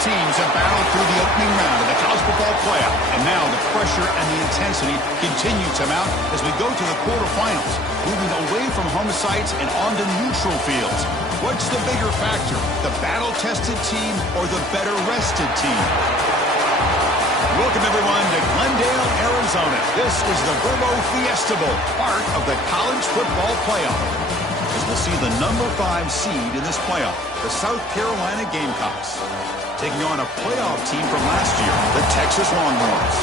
teams have battled through the opening round of the college football playoff, and now the pressure and the intensity continue to mount as we go to the quarterfinals, moving away from home sites and onto neutral fields. What's the bigger factor, the battle-tested team or the better-rested team? Welcome, everyone, to Glendale, Arizona. This is the Verbo Fiesta Bowl, part of the college football playoff, as we'll see the number 5 seed in this playoff, the South Carolina Gamecocks, taking on a playoff team from last year, the Texas Longhorns.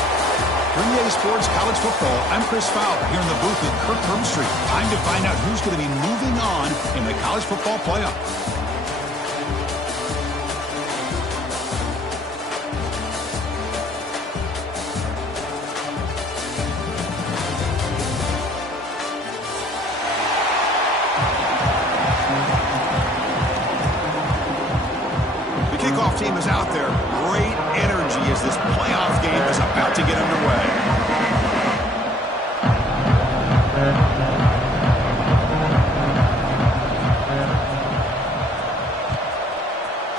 For EA Sports College Football, I'm Chris Fowler here in the booth with Kirk Herbstreit. Time to find out who's going to be moving on in the college football playoff. Kickoff team is out there. Great energy as this playoff game is about to get underway.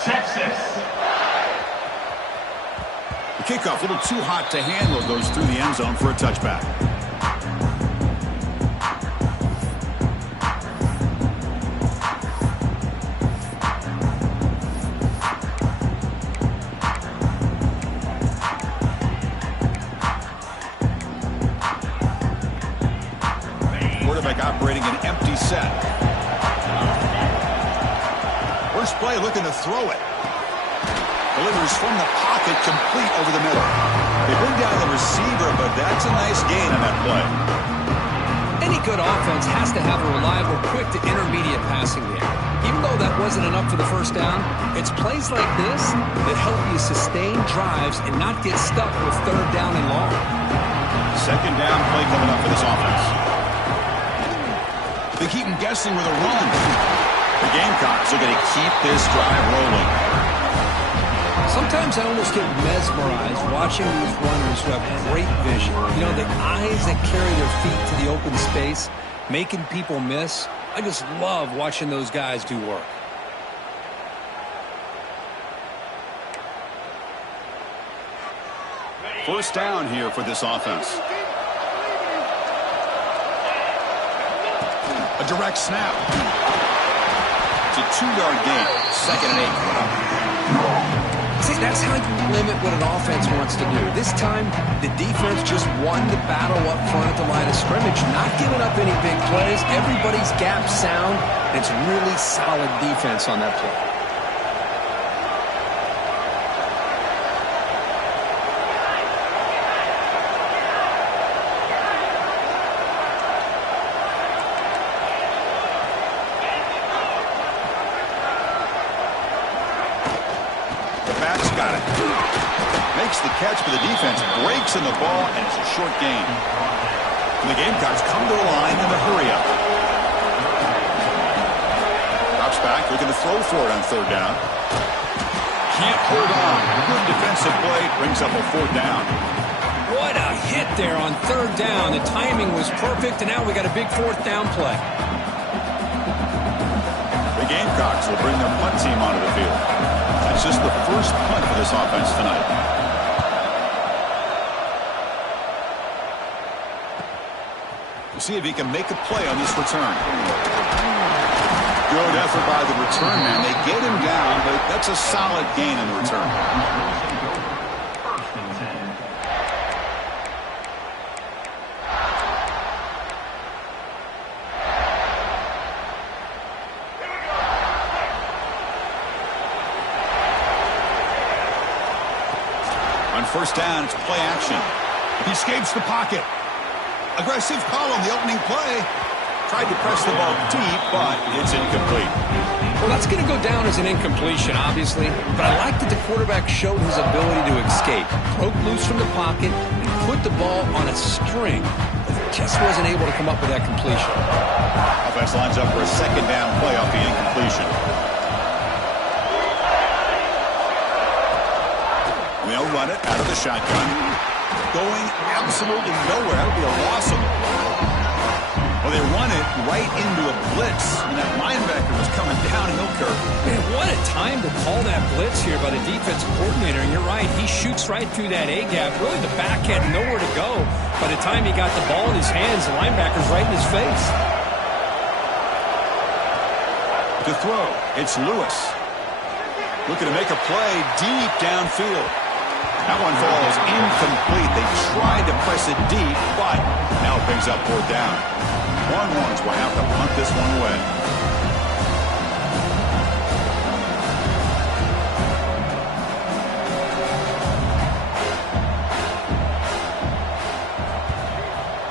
Texas. The kickoff, a little too hot to handle, goes through the end zone for a touchback. Operating an empty set. First play looking to throw it. Delivers from the pocket, complete over the middle. They bring down the receiver, but that's a nice gain on that play. Any good offense has to have a reliable, quick to intermediate passing game. Even though that wasn't enough for the first down, it's plays like this that help you sustain drives and not get stuck with third down and long. Second down play coming up for this offense. They keep him guessing with a run. The Gamecocks are going to keep this drive rolling. Sometimes I almost get mesmerized watching these runners who have great vision. You know, the eyes that carry their feet to the open space, making people miss. I just love watching those guys do work. First down here for this offense. A direct snap. It's a 2-yard gain. 2nd and 8. See, that's how you limit what an offense wants to do. This time, the defense just won the battle up front at the line of scrimmage, not giving up any big plays. Everybody's gap sound. It's really solid defense on that play. Got it. Makes the catch, but the defense breaks in the ball, and it's a short gain. And the Gamecocks come to the line in the hurry-up. Drops back, looking to throw for it on 3rd down. Can't hold on. Good defensive play, brings up a 4th down. What a hit there on 3rd down. The timing was perfect, and now we got a big 4th down play. The Gamecocks will bring their punt team onto the field. It's just the first punt for this offense tonight. We'll see if he can make a play on this return. Good effort by the return man. They get him down, but that's a solid gain in the return. First down, it's play action. He escapes the pocket. Aggressive call on the opening play. Tried to press the ball deep, but it's incomplete. Well, that's going to go down as an incompletion, obviously, but I like that the quarterback showed his ability to escape. Broke loose from the pocket and put the ball on a string. Just wasn't able to come up with that completion. Offense lines up for a 2nd down play off the incompletion. They'll run it out of the shotgun. Going absolutely nowhere. That'll be a loss of it. Well, they run it right into a blitz, and that linebacker was coming down downhill curve. Man, what a time to call that blitz here by the defensive coordinator. And you're right, he shoots right through that A-gap. Really, the back had nowhere to go. By the time he got the ball in his hands, the linebacker's right in his face. To throw, it's Lewis. Looking to make a play deep downfield. That one falls incomplete. They tried to press it deep, but now it brings up 4th down. Longhorns will have to punt this one away.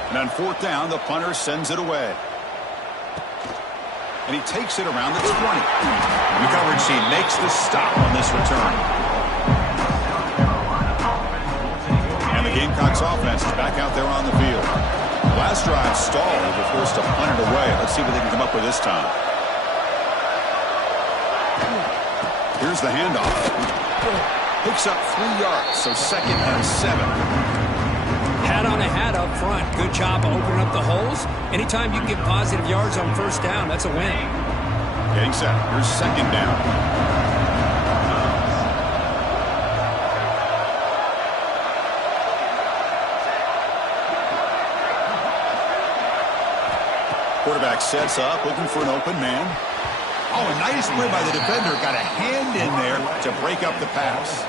And on 4th down, the punter sends it away. And he takes it around the 20. The coverage team makes the stop on this return. And the Gamecocks offense is back out there on the field. Last drive stalled. They were forced to punt it away. Let's see what they can come up with this time. Here's the handoff. Picks up 3 yards, so 2nd and 7. Hat on a hat up front. Good job of opening up the holes. Anytime you can get positive yards on 1st down, that's a win. Getting set. Here's 2nd down. Quarterback sets up, looking for an open man. Oh, a nice play by the defender. Got a hand in there to break up the pass.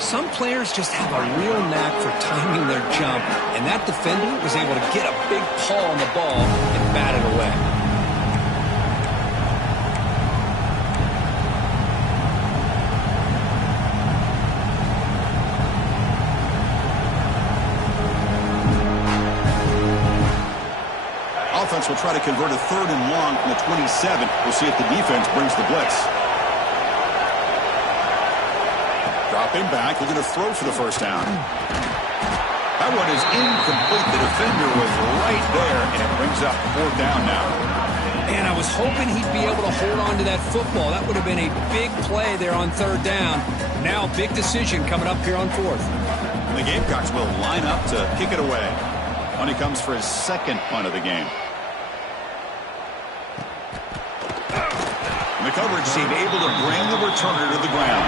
Some players just have a real knack for timing their jump, and that defender was able to get a big paw on the ball and bat it away. Offense will try to convert a 3rd and long from the 27. We'll see if the defense brings the blitz. Dropping back, looking to throw for the 1st down. That one is incomplete. The defender was right there, and it brings up 4th down now. Man, I was hoping he'd be able to hold on to that football. That would have been a big play there on 3rd down. Now, big decision coming up here on 4th. And the Gamecocks will line up to kick it away. When he comes for his 2nd punt of the game. And the coverage team able to bring the returner to the ground.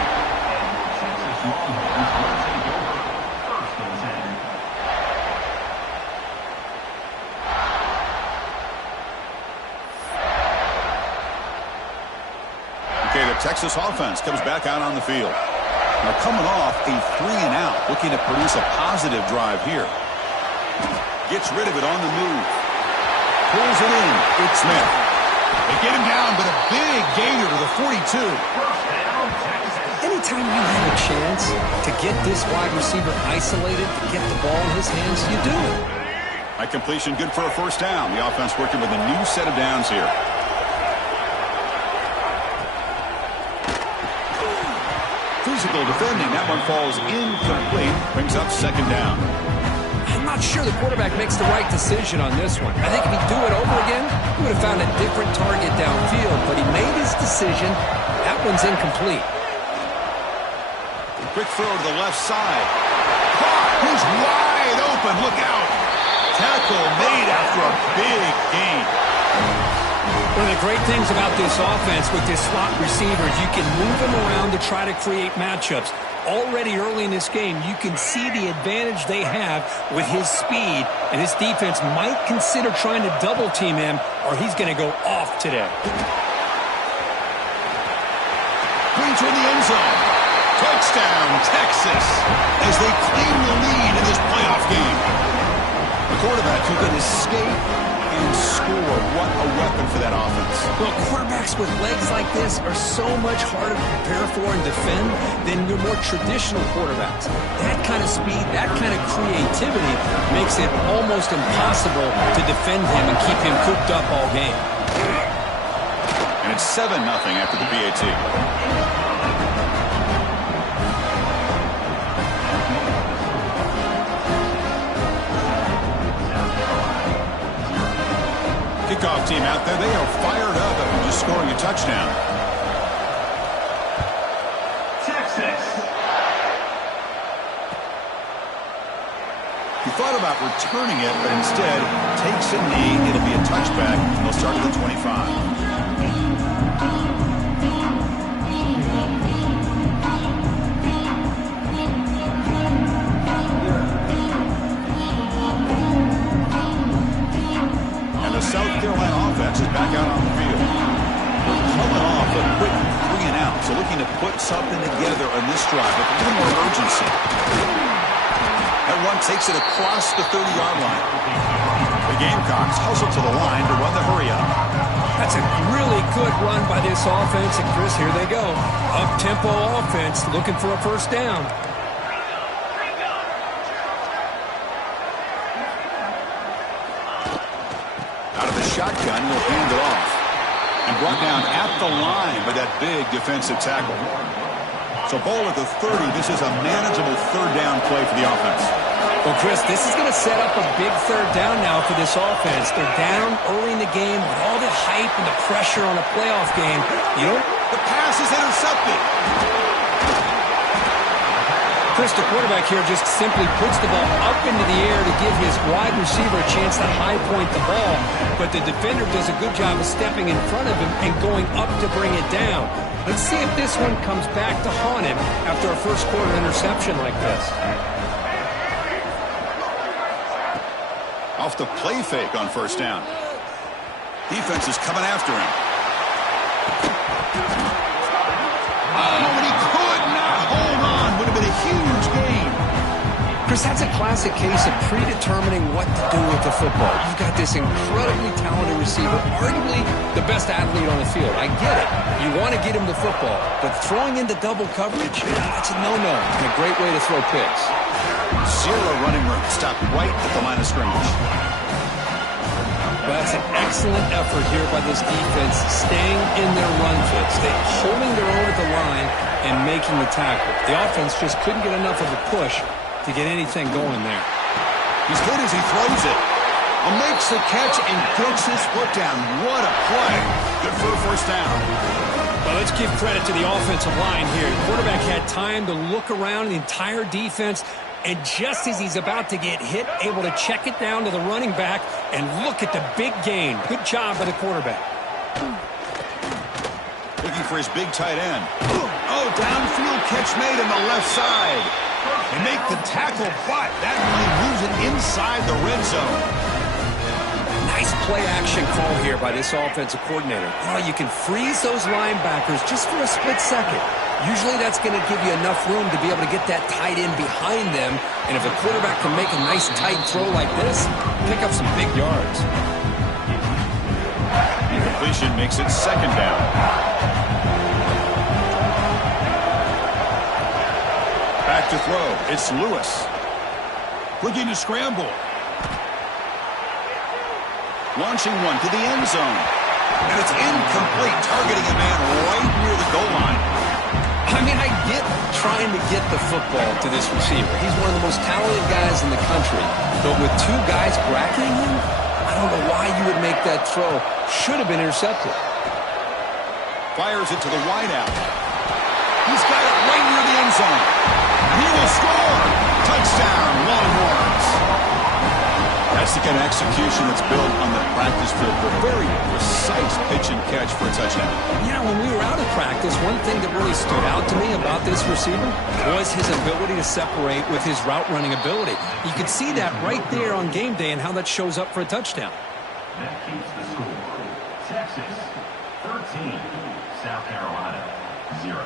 Okay, the Texas offense comes back out on the field. Now coming off a 3-and-out, looking to produce a positive drive here. Gets rid of it on the move. Pulls it in. It's Smith. They get him down, but a big gainer to the 42. Anytime you have a chance to get this wide receiver isolated, to get the ball in his hands, you do it. That completion good for a 1st down. The offense working with a new set of downs here. Physical defending. That one falls incomplete. Brings up 2nd down. I'm not sure the quarterback makes the right decision on this one. I think if he'd do it over again, he would have found a different target downfield, but he made his decision. That one's incomplete. Quick throw to the left side. He's wide open. Look out. Tackle made after a big gain. One of the great things about this offense with this slot receiver is you can move him around to try to create matchups. Already early in this game, you can see the advantage they have with his speed, and his defense might consider trying to double-team him, or he's going to go off today. Brings in the end zone. Touchdown, Texas, as they claim the lead in this playoff game. The quarterback who can escape and score. What a weapon for that offense. Well, quarterbacks with legs like this are so much harder to prepare for and defend than your more traditional quarterbacks. That kind of speed, that kind of creativity makes it almost impossible to defend him and keep him cooped up all game. And it's 7-0 after the PAT. Kickoff team out there, they are fired up after just scoring a touchdown. Texas. He thought about returning it, but instead takes a knee. It'll be a touchback, and they'll start at the 25. quick 3 and out. So looking to put something together on this drive with a little more urgency. That run takes it across the 30-yard line. The Gamecocks hustle to the line to run the hurry-up. That's a really good run by this offense. And, Chris, here they go. Up-tempo offense looking for a first down. Out of the shotgun, he'll hand it off. And brought down at the line by that big defensive tackle. So ball at the 30. This is a manageable third down play for the offense. Well, Chris, this is going to set up a big third down now for this offense. They're down early in the game with all the hype and the pressure on a playoff game. The pass is intercepted. Chris, the quarterback here just simply puts the ball up into the air to give his wide receiver a chance to high point the ball. But the defender does a good job of stepping in front of him and going up to bring it down. Let's see if this one comes back to haunt him after a first quarter interception like this. Off the play fake on first down. Defense is coming after him. Oh, and he could not hold on. Would have been a huge gain. Chris, that's a classic case of predetermining what to do with the football. You've got this incredibly talented receiver, arguably the best athlete on the field. I get it. You want to get him the football, but throwing into double coverage, that's a no-no and a great way to throw picks. Zero running room. Stopped right at the line of scrimmage. Well, that's an excellent effort here by this defense, staying in their run fits. They're holding their own at the line and making the tackle. The offense just couldn't get enough of a push to get anything going there. He's good as he throws it. Makes the catch and gets his foot down. What a play. Good for a first down. Well, let's give credit to the offensive line here. The quarterback had time to look around the entire defense, and just as he's about to get hit, able to check it down to the running back, and look at the big gain. Good job by the quarterback. Looking for his big tight end. Oh, downfield catch made on the left side. And make the tackle, but that really moves it inside the red zone. Nice play-action call here by this offensive coordinator. Oh, you can freeze those linebackers just for a split second. Usually that's going to give you enough room to be able to get that tight end behind them. And if the quarterback can make a nice tight throw like this, pick up some big yards. Completion makes it second down. Back to throw. It's Lewis. Looking to scramble. Launching one to the end zone. And it's incomplete, targeting a man right near the goal line. I mean, I get trying to get the football to this receiver. He's one of the most talented guys in the country. But with two guys bracketing him, I don't know why you would make that throw. Should have been intercepted. Fires it to the wideout. He's got it right near the end zone. He will score. Touchdown, Longhorns. That's the kind of execution that's built on the practice field for very precise pitch and catch for a touchdown. Yeah, when we were out of practice, one thing that really stood out to me about this receiver was his ability to separate with his route running ability. You could see that right there on game day and how that shows up for a touchdown. That keeps the score. Texas 13, South Carolina 0.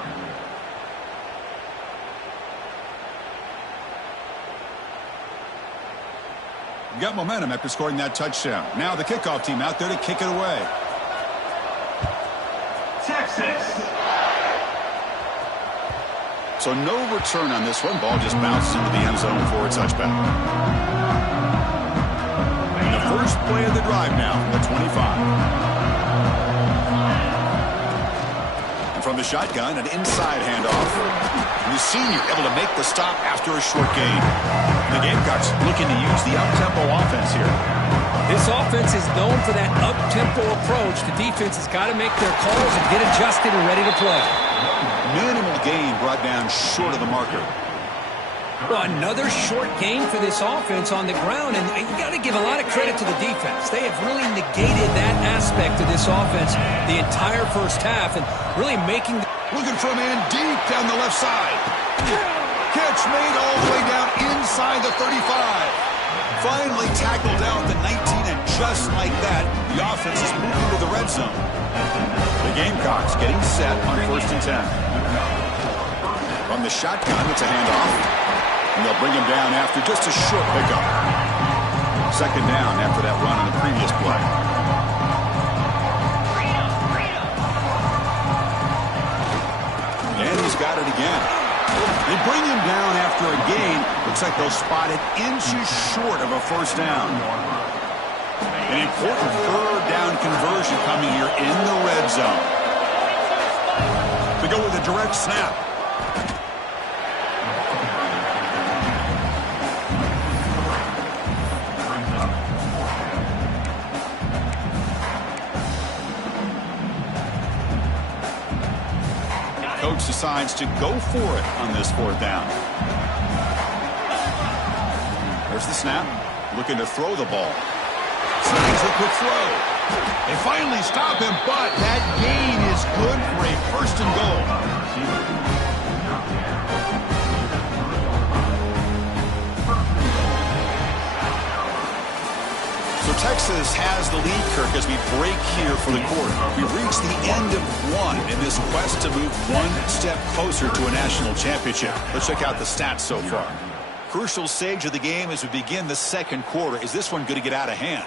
Got momentum after scoring that touchdown. Now the kickoff team out there to kick it away. Texas. So no return on this one. Ball just bounces into the end zone for a touchback. And the first play of the drive now from the 25. And from the shotgun, an inside handoff. And the senior able to make the stop after a short gain. The Gamecocks looking to use the up-tempo offense here. This offense is known for that up-tempo approach. The defense has got to make their calls and get adjusted and ready to play. Minimal gain brought down short of the marker. Well, another short gain for this offense on the ground, and you got to give a lot of credit to the defense. They have really negated that aspect of this offense the entire first half and really making... Looking for a man deep down the left side. Catch made all the way down inside the 35. finally tackled down at the 19, and just like that, the offense is moving to the red zone. The Gamecocks getting set on 1st and 10. From the shotgun, it's a handoff. And they'll bring him down after just a short pickup. 2nd down after that run on the previous play. And he's got it again. They bring him down after a gain. Looks like they'll spot it inches short of a 1st down. An important 3rd down conversion coming here in the red zone. To go with a direct snap. Coach decides to go for it on this 4th down. There's the snap. Looking to throw the ball. Snags a quick throw. They finally stop him, but that gain is good for a 1st and goal. So Texas has the lead, Kirk, as we break here for the quarter. We've reached the end of one in this quest to move one step closer to a national championship. Let's check out the stats so far. Crucial stage of the game as we begin the 2nd quarter. Is this one going to get out of hand?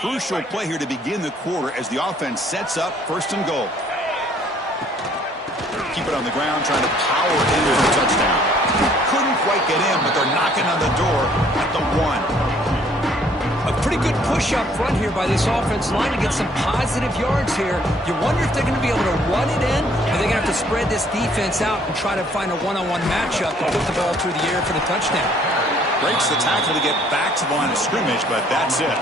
Crucial play here to begin the quarter as the offense sets up 1st and goal. Keep it on the ground, trying to power it into the touchdown. Couldn't quite get in, but they're knocking on the door at the 1. A pretty good push up front here by this offense line to get some positive yards here. You wonder if they're going to be able to run it in, or they're going to have to spread this defense out and try to find a one-on-one matchup to put the ball through the air for the touchdown. Breaks the tackle to get back to the line of scrimmage, but that's it.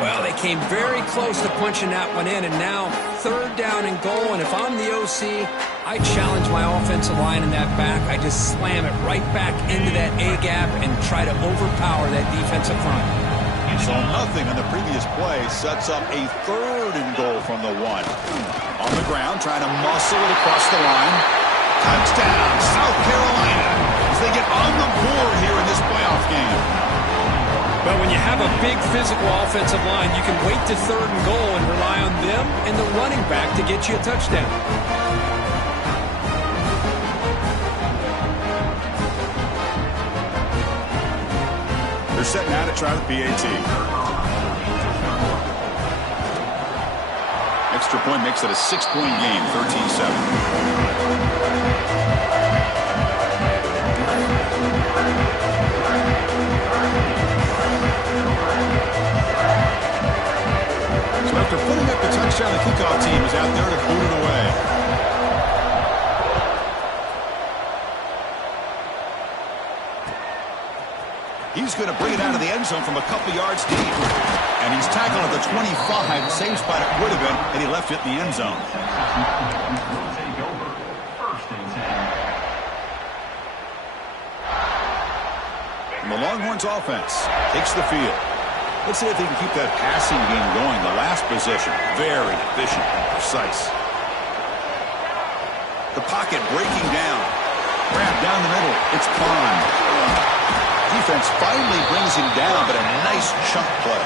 Well, they came very close to punching that one in, and now 3rd down and goal. And if I'm the OC, I challenge my offensive line in that back. I just slam it right back into that A-gap and try to overpower that defensive front. So nothing on the previous play sets up a 3rd and goal from the 1. On the ground, trying to muscle it across the line. Touchdown, South Carolina, as they get on the board here in this playoff game. But when you have a big physical offensive line, you can wait to 3rd and goal and rely on them and the running back to get you a touchdown. They're set now to try the PAT. Extra point makes it a 6-point game, 13-7. So after putting up the touchdown, the kickoff team is out there to boot it away. He's going to bring it out of the end zone from a couple yards deep. And he's tackled at the 25. Same spot it would have been, and he left it in the end zone. Take over. 1st and 10. And the Longhorns offense takes the field. Let's see if they can keep that passing game going. The last possession, very efficient and precise. The pocket breaking down. Grab down the middle. It's Pond. Defense finally brings him down, but a nice chunk play.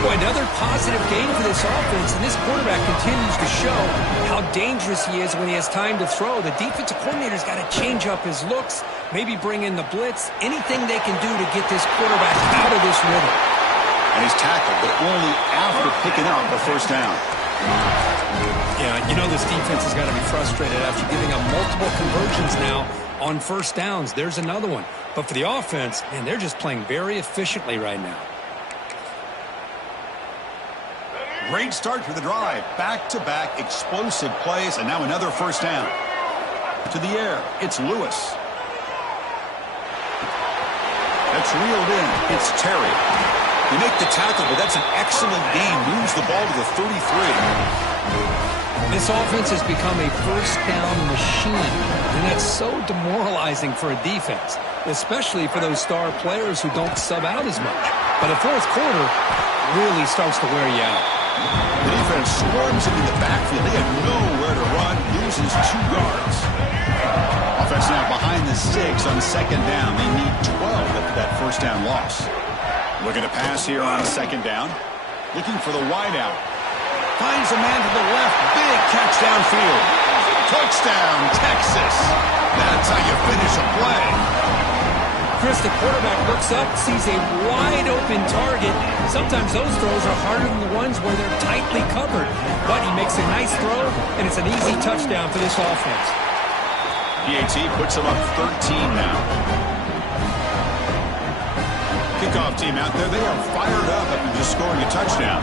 Boy, another positive game for this offense, and this quarterback continues to show how dangerous he is when he has time to throw. The defensive coordinator's got to change up his looks, maybe bring in the blitz, anything they can do to get this quarterback out of this rhythm. And he's tackled, but only after picking up a 1st down. Yeah, you know this defense has got to be frustrated after giving up multiple conversions now on 1st downs. There's another one. But for the offense, man, they're just playing very efficiently right now. Great start to the drive. Back-to-back explosive plays, and now another 1st down. To the air, it's Lewis. That's reeled in. It's Terry. They make the tackle, but that's an excellent game. Moves the ball to the 33. This offense has become a 1st down machine, and that's so demoralizing for a defense, especially for those star players who don't sub out as much. But the 4th quarter really starts to wear you out. The defense swarms into the backfield. They have nowhere to run. Loses 2 yards. Offense now behind the 6 on second down. They need 12 after that first down loss. Looking to pass here on second down. Looking for the wideout. Finds a man to the left. Big catch downfield. Touchdown, Texas. That's how you finish a play. Chris, the quarterback looks up, sees a wide-open target. Sometimes those throws are harder than the ones where they're tightly covered. But he makes a nice throw, and it's an easy touchdown for this offense. PAT puts them up 13 now. Kickoff team out there. They are fired up after just scoring a touchdown.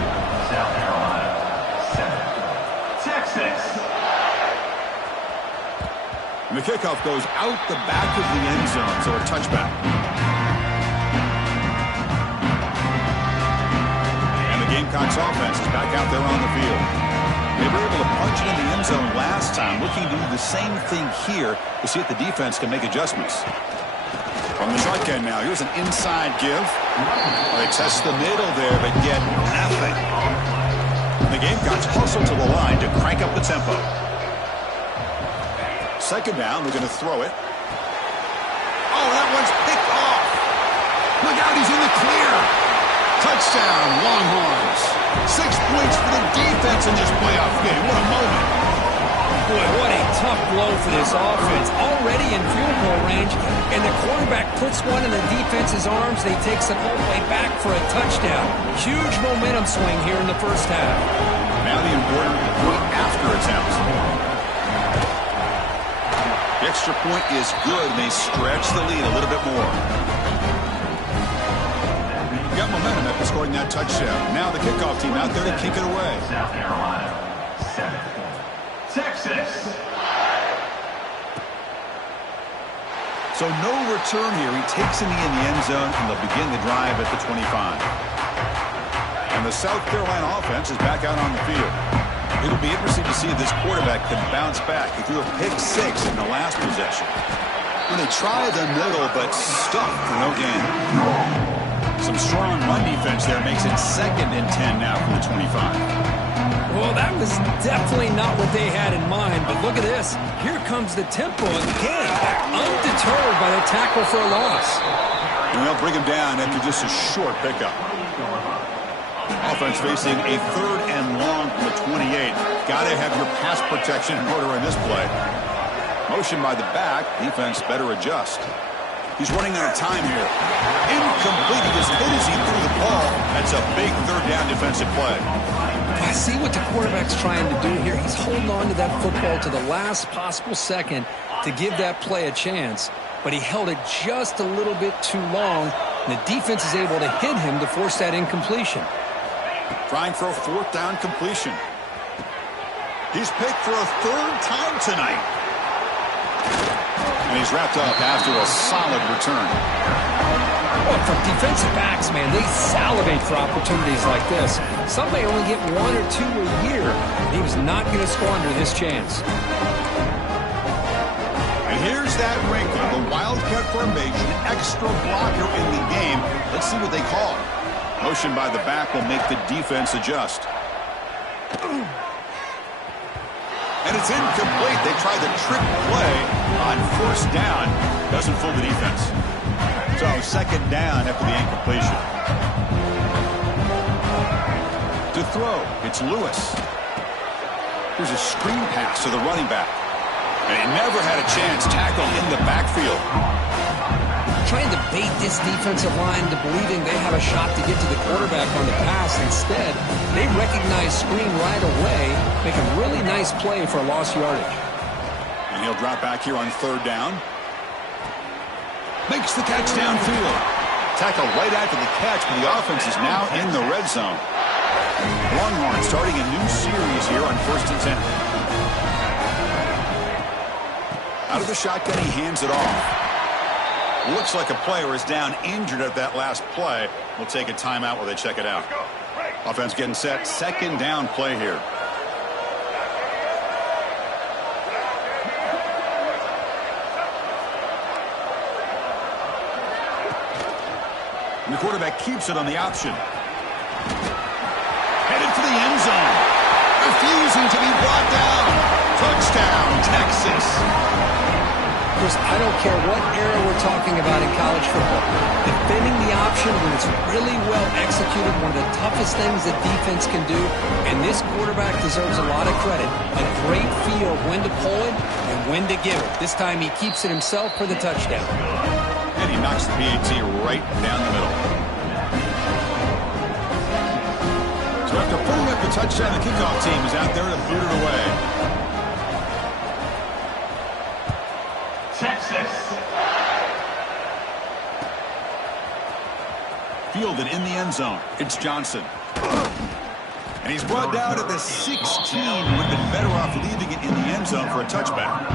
South Carolina, 7. Texas. And the kickoff goes out the back of the end zone, so a touchback. And the Gamecocks offense is back out there on the field. They were able to punch it in the end zone last time, looking to do the same thing here to see if the defense can make adjustments. From the shotgun now, here's an inside give. They test the middle there, but get nothing. The Gamecocks hustle to the line to crank up the tempo. Second down, we're going to throw it. Oh, that one's picked off. Look out, he's in the clear. Touchdown, Longhorns. 6 points for the defense in this playoff game. What a moment. Boy, what a tough blow for this offense. Already in field goal range, and the quarterback puts one in the defense's arms. They takes it all the way back for a touchdown. Huge momentum swing here in the first half. Now the important point after attempt. The extra point is good, and they stretch the lead a little bit more. Got momentum after scoring that touchdown. Now the kickoff team out there to kick it away. South Carolina, 7. Texas. So no return here. He takes it in the end zone, and they'll begin the drive at the 25. And the South Carolina offense is back out on the field. It'll be interesting to see if this quarterback can bounce back. He threw a pick 6 in the last possession. When they tried the middle, but stuffed for no gain. Some strong run defense there makes it 2nd and 10 now from the 25. Well, that was definitely not what they had in mind, but look at this. Here comes the tempo again, undeterred by the tackle for a loss. And they'll bring him down after just a short pickup. Offense facing a 3rd and long from the 28. Got to have your pass protection in order in this play. Motion by the back. Defense better adjust. He's running out of time here. Incomplete. He just hit as he threw the ball. That's a big 3rd down defensive play. I see what the quarterback's trying to do here. He's holding on to that football to the last possible second to give that play a chance. But he held it just a little bit too long, and the defense is able to hit him to force that incompletion. Trying for a 4th down completion. He's picked for a 3rd time tonight. And he's wrapped up after a solid return. Well, for defensive backs, man, they salivate for opportunities like this. Some may only get 1 or 2 a year. He was not going to squander this chance. And here's that wrinkle, the Wildcat formation, extra blocker in the game. Let's see what they call. Motion by the back will make the defense adjust. And it's incomplete. They tried the trick play on 1st down. Doesn't fool the defense. So 2nd down after the incompletion. To throw, it's Lewis. Here's a screen pass to the running back. And he never had a chance tackled in the backfield. Trying to bait this defensive line to believing they have a shot to get to the quarterback on the pass. Instead, they recognize screen right away, make a really nice play for a lost yardage. And he'll drop back here on 3rd down. Makes the catch downfield. Tackle right after the catch, but the offense is now in the red zone. Longhorns starting a new series here on 1st and 10. Out of the shotgun, he hands it off. Looks like a player is down injured at that last play. We'll take a timeout while they check it out. Offense getting set. 2nd down play here. And the quarterback keeps it on the option. Headed for the end zone. Refusing to be brought down. Touchdown, Texas. Chris, I don't care what era we're talking about in college football. Defending the option when it's really well executed, one of the toughest things that defense can do, and this quarterback deserves a lot of credit. A great feel of when to pull it and when to give it. This time he keeps it himself for the touchdown. And he knocks the PAT right down the middle. So after pulling up the touchdown, the kickoff team is out there to boot it away. Texas. Fielded in the end zone. It's Johnson. And he's brought down at the 16. Would have been better off leaving it in the end zone for a touchback.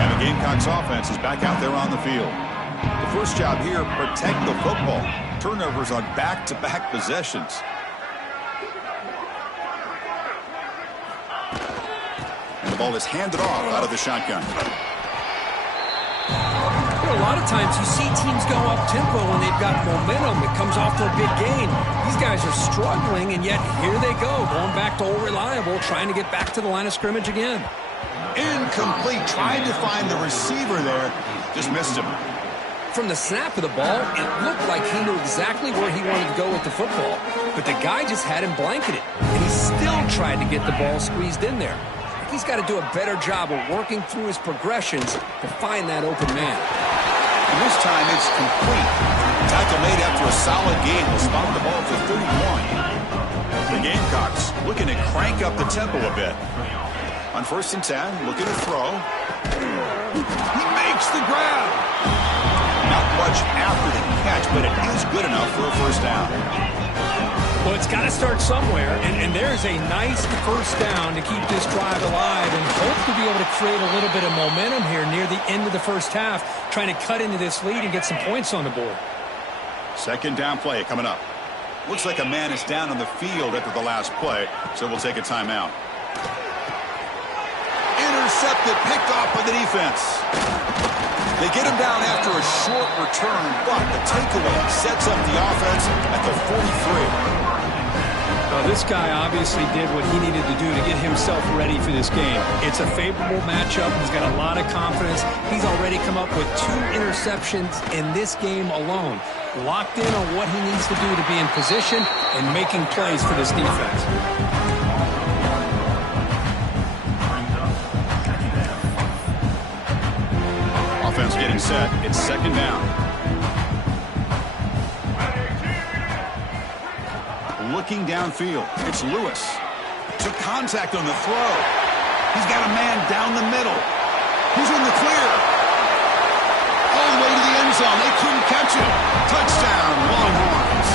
And the Gamecocks offense is back out there on the field. The first job here, protect the football. Turnovers on back-to-back possessions. And the ball is handed off out of the shotgun. A lot of times you see teams go up-tempo when they've got momentum. It comes off to a big gain. These guys are struggling, and yet here they go, going back to old reliable, trying to get back to the line of scrimmage again. Incomplete, trying to find the receiver there. Just missed him. From the snap of the ball, it looked like he knew exactly where he wanted to go with the football. But the guy just had him blanketed, and he still tried to get the ball squeezed in there. He's got to do a better job of working through his progressions to find that open man. And this time it's complete. Tackle made after a solid gain will spot the ball for 31. The Gamecocks looking to crank up the tempo a bit. On 1st and 10, looking to throw. He makes the grab. Not much after the catch, but it is good enough for a first down. Well, it's got to start somewhere, and there's a nice first down to keep this drive alive and hope to be able to create a little bit of momentum here near the end of the first half, trying to cut into this lead and get some points on the board. Second down play coming up. Looks like a man is down on the field after the last play, so we'll take a timeout. Intercepted, picked off by the defense. They get him down after a short return, but the takeaway sets up the offense at the 43. This guy obviously did what he needed to do to get himself ready for this game. It's a favorable matchup. He's got a lot of confidence. He's already come up with 2 interceptions in this game alone. Locked in on what he needs to do to be in position and making plays for this defense. Offense getting set. It's second down. Looking downfield. It's Lewis. Took contact on the throw. He's got a man down the middle. He's in the clear. All the way to the end zone. They couldn't catch him. Touchdown, Longhorns.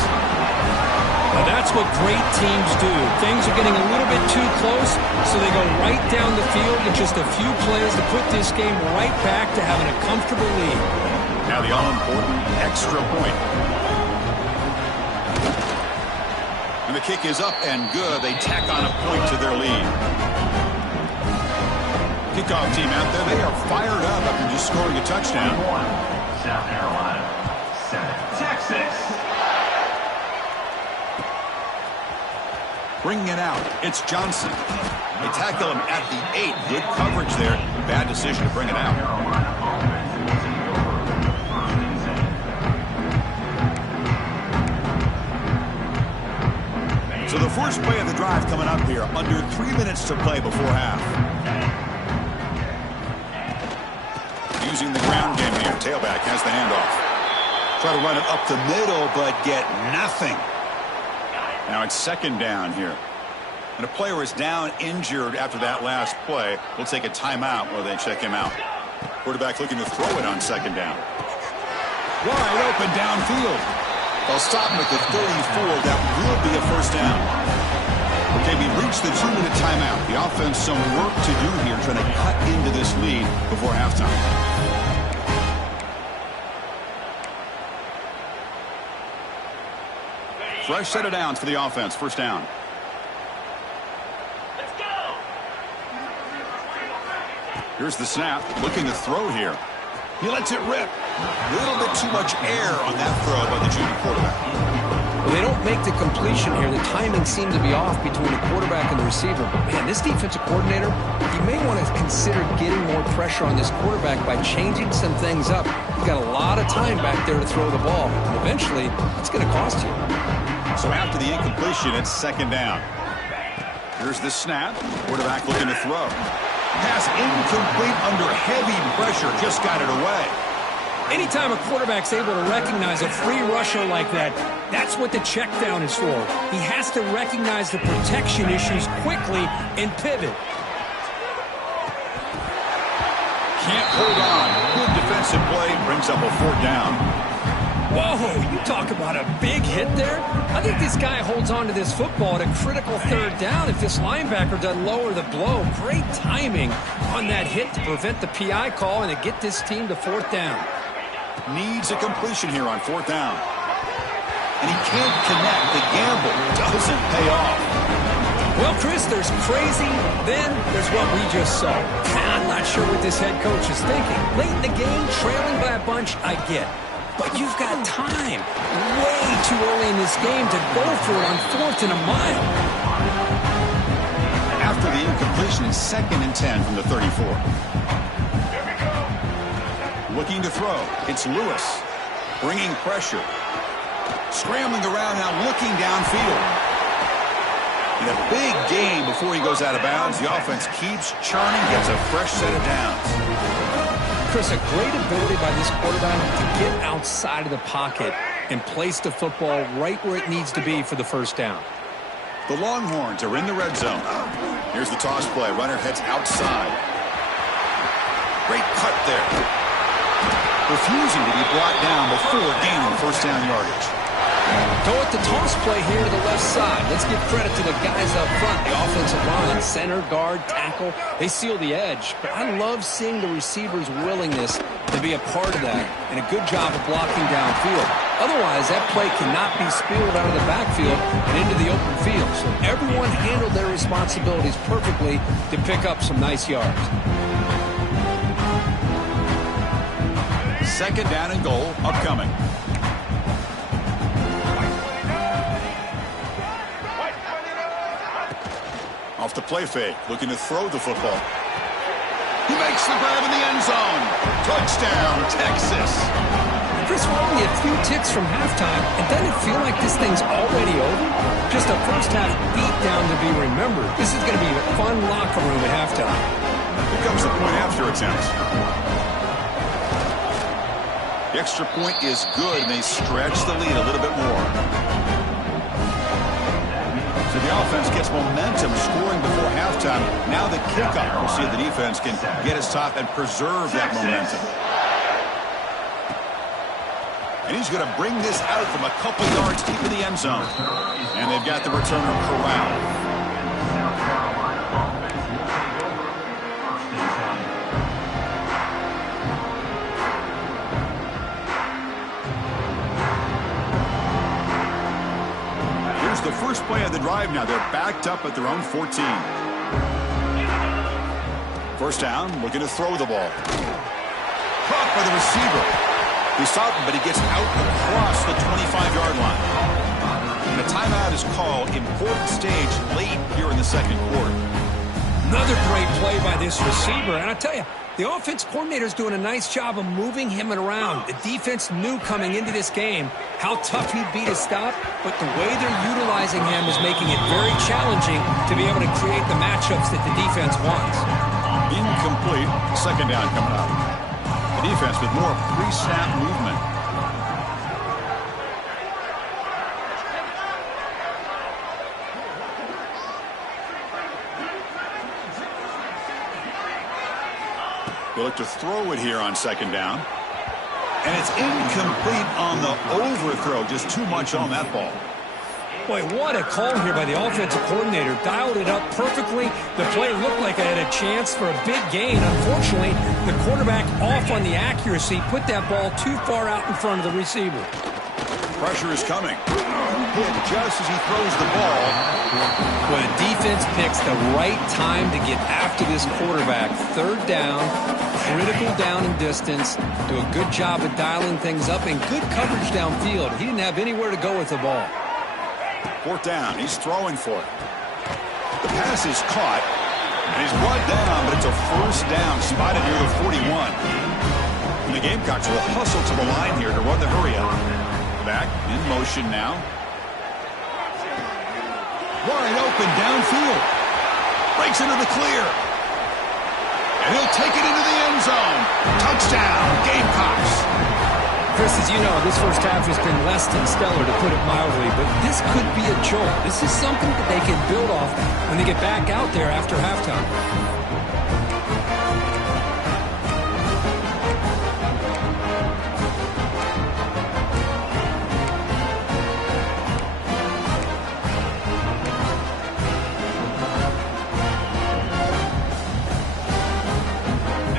Now that's what great teams do. Things are getting a little bit too close, so they go right down the field in just a few plays to put this game right back to having a comfortable lead. Now the all-important extra point. And the kick is up and good. They tack on a point to their lead. Kickoff team out there. They are fired up after just scoring a touchdown. 1, South Carolina. 7, Texas. Bringing it out. It's Johnson. They tackle him at the 8. Good coverage there. Bad decision to bring it out. So the first play of the drive coming up here. Under 3 minutes to play before half. Using the ground game here. Tailback has the handoff. Try to run it up the middle, but get nothing. Now it's second down here. And a player is down injured after that last play. We'll take a timeout while they check him out. Quarterback looking to throw it on second down. Wide open downfield. They'll stop him at the 34. That will be a first down. Okay, we reached the 2-minute timeout. The offense some work to do here trying to cut into this lead before halftime. Fresh set of downs for the offense. First down. Let's go. Here's the snap. Looking to throw here. He lets it rip. A little bit too much air on that throw by the junior quarterback. Well, they don't make the completion here. The timing seemed to be off between the quarterback and the receiver. But, man, this defensive coordinator, he may want to consider getting more pressure on this quarterback by changing some things up. He's got a lot of time back there to throw the ball. And eventually, it's going to cost you. So after the incompletion, it's second down. Here's the snap. Quarterback looking to throw. Pass incomplete under heavy pressure. Just got it away. Anytime a quarterback's able to recognize a free rusher like that, that's what the check down is for. He has to recognize the protection issues quickly and pivot. Can't hold on. Good defensive play. Brings up a fourth down. Whoa, you talk about a big hit there. I think this guy holds on to this football at a critical third down if this linebacker doesn't lower the blow. Great timing on that hit to prevent the PI call and to get this team to fourth down. Needs a completion here on fourth down. And he can't connect. The gamble doesn't pay off. Well, Chris, there's crazy, then there's what we just saw. I'm not sure what this head coach is thinking. Late in the game, trailing by a bunch, I get. But you've got time, way too early in this game to go for it on 4th and a mile. After the incompletion, it's 2nd and 10 from the 34. Looking to throw. It's Lewis. Bringing pressure. Scrambling around now, looking downfield. In a big game before he goes out of bounds, the offense keeps churning, gets a fresh set of downs. Chris, a great ability by this quarterback to get outside of the pocket and place the football right where it needs to be for the first down. The Longhorns are in the red zone. Here's the toss play. Runner heads outside. Great cut there. Refusing to be brought down before gaining first down yardage. Go with the toss play here to the left side. Let's give credit to the guys up front. The offensive line, center, guard, tackle. They seal the edge. But I love seeing the receiver's willingness to be a part of that and a good job of blocking downfield. Otherwise, that play cannot be spilled out of the backfield and into the open field. So everyone handled their responsibilities perfectly to pick up some nice yards. Second down and goal upcoming. Off the play fake, looking to throw the football. He makes the grab in the end zone. Touchdown, Texas. Chris, we're only a few ticks from halftime, and doesn't it feel like this thing's already over? Just a first-half beatdown to be remembered. This is going to be a fun locker room at halftime. Here comes the point after attempt. The extra point is good, and they stretch the lead a little bit more. So the offense gets momentum scoring before halftime. Now the kickoff. We'll see if the defense can get his top and preserve that momentum. And he's going to bring this out from a couple yards deep in the end zone. And they've got the returner corralled. The first play of the drive now. They're backed up at their own 14. First down, looking to throw the ball. Caught by the receiver. He stopped him, but he gets out across the 25-yard line. And a timeout is called. Important stage late here in the second quarter. Another great play by this receiver. And I tell you, the offense coordinator is doing a nice job of moving him around. The defense knew coming into this game how tough he'd be to stop, but the way they're utilizing him is making it very challenging to be able to create the matchups that the defense wants. Incomplete. Second down coming up. The defense with more pre-snap movement. They look to throw it here on second down. And it's incomplete on the overthrow. Just too much on that ball. Boy, what a call here by the offensive coordinator. Dialed it up perfectly. The play looked like it had a chance for a big gain. Unfortunately, the quarterback off on the accuracy, put that ball too far out in front of the receiver. Pressure is coming. Hit just as he throws the ball. Well, the defense picks the right time to get after this quarterback. Third down, Critical down and distance. Do a good job of dialing things up and good coverage downfield. He didn't have anywhere to go with the ball. 4th down. He's throwing for it. The pass is caught, and he's brought down, but it's a 1st down, spotted near the 41. And the Gamecocks will hustle to the line here to run the hurry-up. Back in motion now. Wide open downfield. Breaks into the clear. And he'll take it into the end zone. Touchdown, Gamecocks. Chris, as you know, this first half has been less than stellar, to put it mildly, but this could be a jolt. This is something that they can build off when they get back out there after halftime.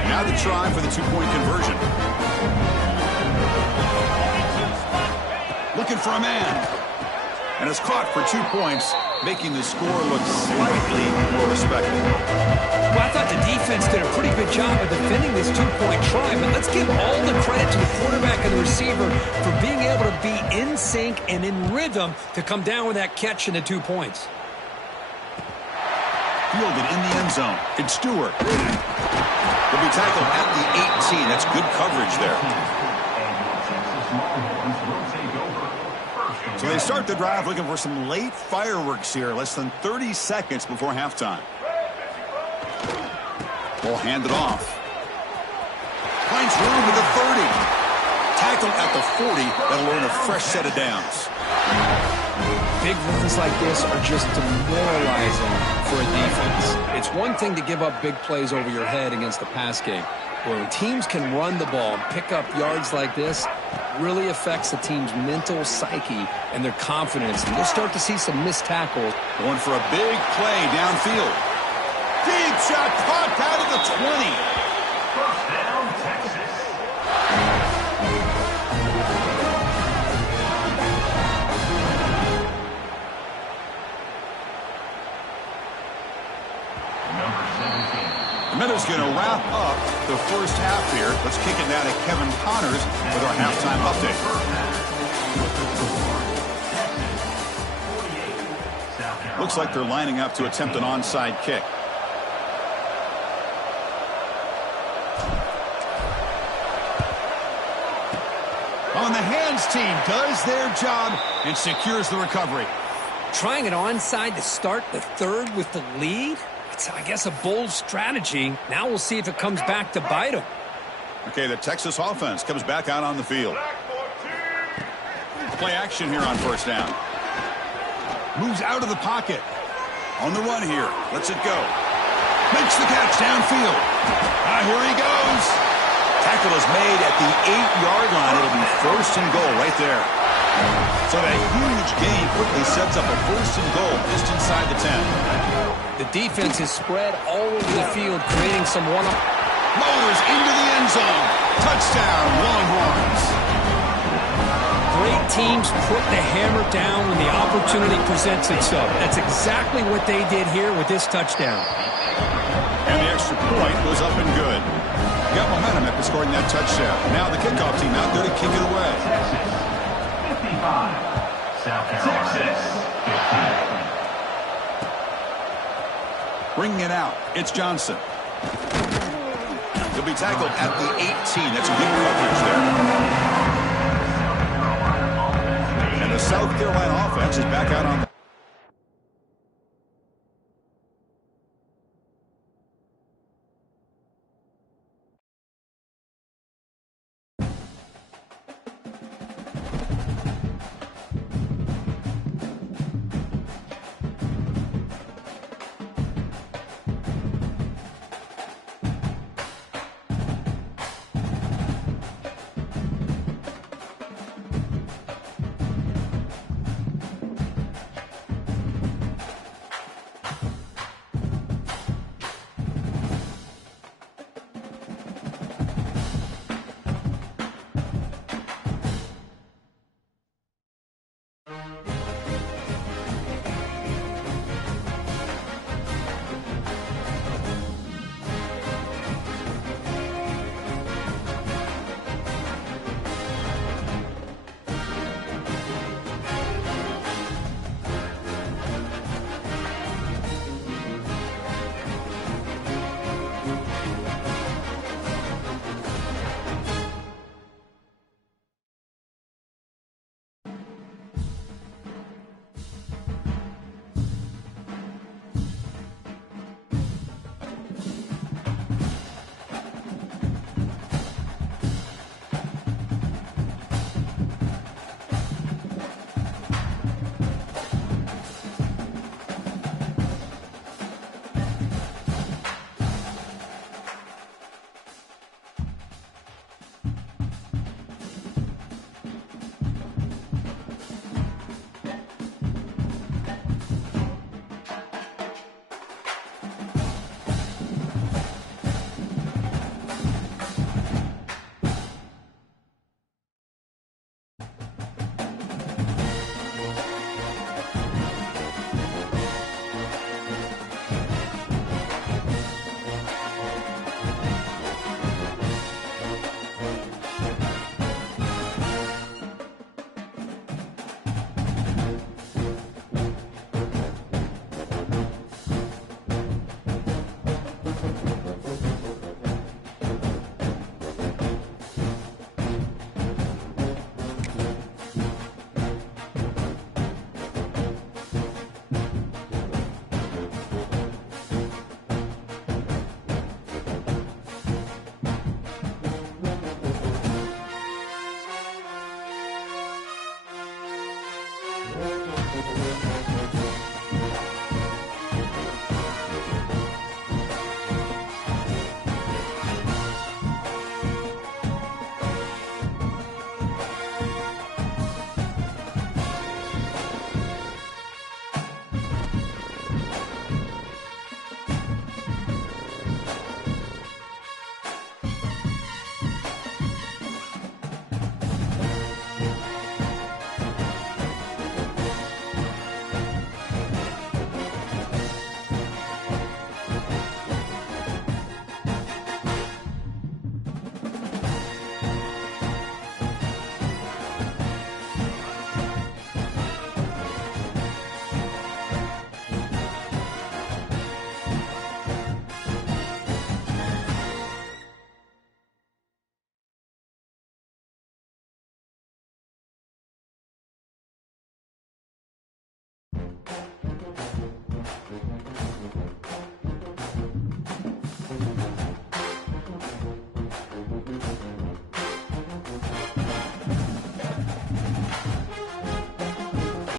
And now the try for the 2-point conversion. Looking for a man. And it's caught for 2 points, making the score look slightly more respectable. Well, I thought the defense did a pretty good job of defending this 2-point try, but let's give all the credit to the quarterback and the receiver for being able to be in sync and in rhythm to come down with that catch and the 2 points. Fielded in the end zone. It's Stewart. Will be tackled at the 18. That's good coverage there. So they start the drive looking for some late fireworks here. Less than 30 seconds before halftime. Ball handed off. Finds room at the 30. Tackled at the 40. That'll earn a fresh set of downs. Big runs like this are just demoralizing for a defense. It's one thing to give up big plays over your head against the pass game. When teams can run the ball and pick up yards like this, really affects the team's mental psyche and their confidence. And you'll start to see some missed tackles. Going for a big play downfield. Deep shot caught out of the 20. 1st down, Texas. The Minnows going to wrap up the first half here. Let's kick it now to Kevin Connors with our halftime update. Looks like they're lining up to attempt an onside kick. On the hands team does their job and secures the recovery. Trying it onside to start the third with the lead? It's, I guess, a bold strategy. Now we'll see if it comes back to bite them. Okay, the Texas offense comes back out on the field. Play action here on 1st down. Moves out of the pocket. On the run here. Lets it go. Makes the catch downfield. Here he goes. Tackle is made at the 8-yard line. It'll be 1st and goal right there. So that huge gain quickly sets up a 1st and goal just inside the 10. The defense is spread all over the field, creating some one-up. Motors into the end zone. Touchdown, Longhorns. Great teams put the hammer down when the opportunity presents itself. That's exactly what they did here with this touchdown. And the extra point goes up and good. Got momentum after scoring that touchdown. Now the kickoff team out there to kick it away. Texas, 55. South Carolina, 15. Bringing it out, it's Johnson. He'll be tackled at the 18. That's good coverage there. And the South Carolina offense is back out on